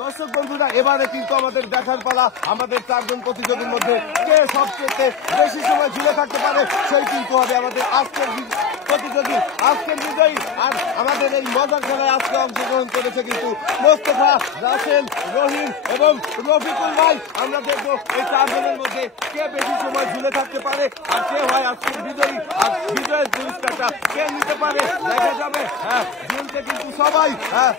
দর্শক বন্ধুরা, এবারে কিন্তু আমাদের দেখার পালা আমাদের চারজন প্রতিযোগীর মধ্যে কে সবচেয়ে বেশি সময় ঝুলে থাকতে পারে সেই কিন্তু হবে আমাদের আজকের প্রতিযোগী, আজকের বিজয়ী। আর আমাদের এই মজার খেলায় আজকে অংশগ্রহণ করেছে কিন্তু মোস্তফা, রাসেল, রহিম এবং রফিকুল ভাই। আমরা দেখবো এই চারজনের মধ্যে কে বেশি সময় ঝুলে থাকতে পারে আর কে হয় আজকের বিজয়ী, আর বিজয়ের পুরস্কারটা কে নিতে পারে দেখা যাবে। হ্যাঁ, ঝুলতে কিন্তু সবাই, হ্যাঁ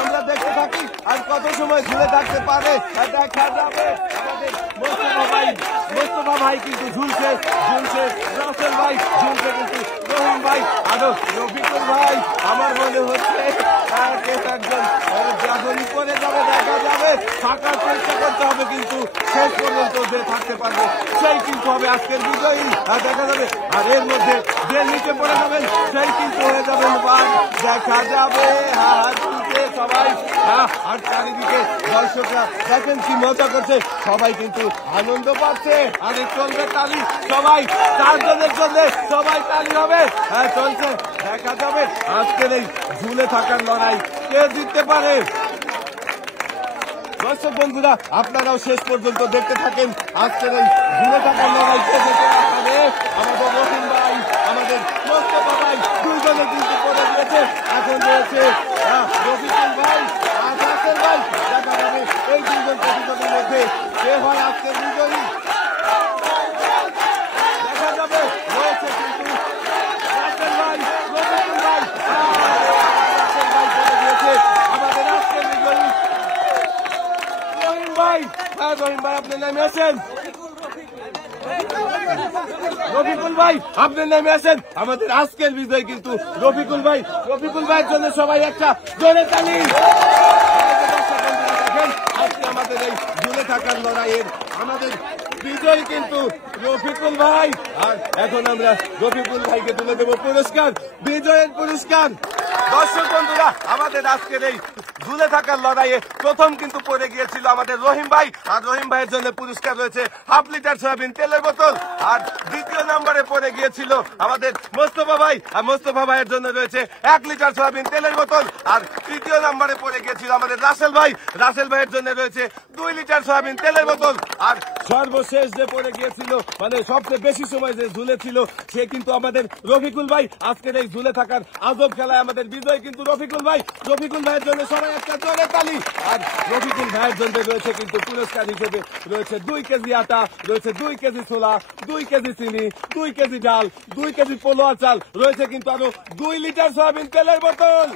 আমরা দেখতে থাকি আর কত সময় ঝুলে থাকতে পারে দেখা যাবে। আমাদের মোস্তফা ভাই কিন্তু ঝুলছে, রাসেল ভাই ঝুলছে, কিন্তু রহিম ভাই আরো রফিকুল ভাই আমার মনে হচ্ছে একজন যখনই করে যাবে দেখা যাবে। থাকার চেষ্টা করতে হবে, কিন্তু শেষ পর্যন্ত যে থাকতে পারবে সেই কিন্তু হবে আজকের বিজয়ী দেখা যাবে। আর এর মধ্যে যে নিচে পড়ে যাবেন সেই কিন্তু হয়ে যাবেন দেখা যাবে। সবাই আর চারিদিকে দর্শকরা দেখেন কি মজা করছে, সবাই কিন্তু আনন্দ পাচ্ছে। আরে চলবে তালি, সবাই চারজনের জন্য সবাই তালি হবে। হ্যাঁ চলছে, দেখা যাবে আজকের এই ঝুলে থাকার লড়াই কে জিততে পারে। দর্শক বন্ধুরা, আপনারাও শেষ পর্যন্ত দেখতে থাকেন আজকের এই ঝুলে থাকার লড়াই কে জিততে পারে। আমাদের রহিম ভাই, আমাদের মোস্তফা ভাই দুইজনে কিন্তু পড়ে গিয়েছে, এখন রয়েছে রফিকুল ভাই আর রাসেল ভাই। দেখা যাবে এই দুইজন প্রতিযোগীর মধ্যে কে হয় আজকের বিজয়ী দেখা যাবে। রয়েছে কিন্তু রাসেল ভাই, রফিকুল ভাই, রাসেল ভাই পড়ে গিয়েছে আমাদের আজকের বিজয়ী রহিম ভাই। হ্যাঁ রহিম ভাই আপনি নেমে আসেন, রফিকুল ভাই আপনি নেমে আসেন। আমাদের আজকের বিজয় কিন্তু রফিকুল ভাই। রফিকুল ভাইয়ের জন্য সবাই একটা জোরে তালি। দেখেন আজকে আমাদের এই ঝুলে থাকার লড়াইয়ের আমাদের বিজয় কিন্তু রফিকুল ভাই। আর এখন আমরা রফিকুল ভাইকে তুলে দেবো পুরস্কার, বিজয়ের পুরস্কার। দর্শক বন্ধুরা, আমাদের আজকের এই ঝুলে থাকার লড়াইয়ে প্রথম কিন্তু পড়ে গিয়েছিল আমাদের রহিম ভাই। আর রহিম ভাইয়ের জন্য পুরস্কার রয়েছে 1/2 লিটার সয়াবিন তেলের বোতল। আর দ্বিতীয় নম্বরে পড়ে গিয়েছিল আমাদের মোস্তফা ভাই, আর মোস্তফা ভাইয়ের জন্য রয়েছে 1 লিটার সয়াবিন তেলের বোতল। আর তৃতীয় নম্বরে পড়ে গিয়েছিল আমাদের রাসেল ভাই, রাসেল ভাইয়ের জন্য রয়েছে 2 লিটার সয়াবিন তেলের বোতল। আর সর্বশেষ যে পড়ে গিয়েছিল, মানে সবচেয়ে বেশি সময় যে ঝুলে ছিল, সে কিন্তু আমাদের রফিকুল ভাই। আজকের এই ঝুলে থাকার আজব খেলায় আমাদের বিজয় কিন্তু রফিকুল ভাই। রফিকুল ভাইয়ের জন্য সবাই একটা জোরে তালি। আর রফিকুল ভাইয়ের জন্য রয়েছে কিন্তু পুরস্কার হিসেবে রয়েছে 2 কেজি আটা, রয়েছে 2 কেজি ছোলা, 2 কেজি চিনি, 2 কেজি ডাল, 2 কেজি পোলোয়া চাল, রয়েছে কিন্তু আরো 2 লিটার সয়াবিন তেলের বোতল।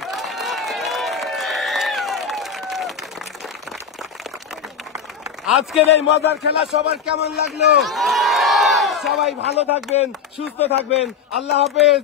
আজকের এই মজার খেলা সবার কেমন লাগলো? সবাই ভালো থাকবেন, সুস্থ থাকবেন, আল্লাহ হাফেজ।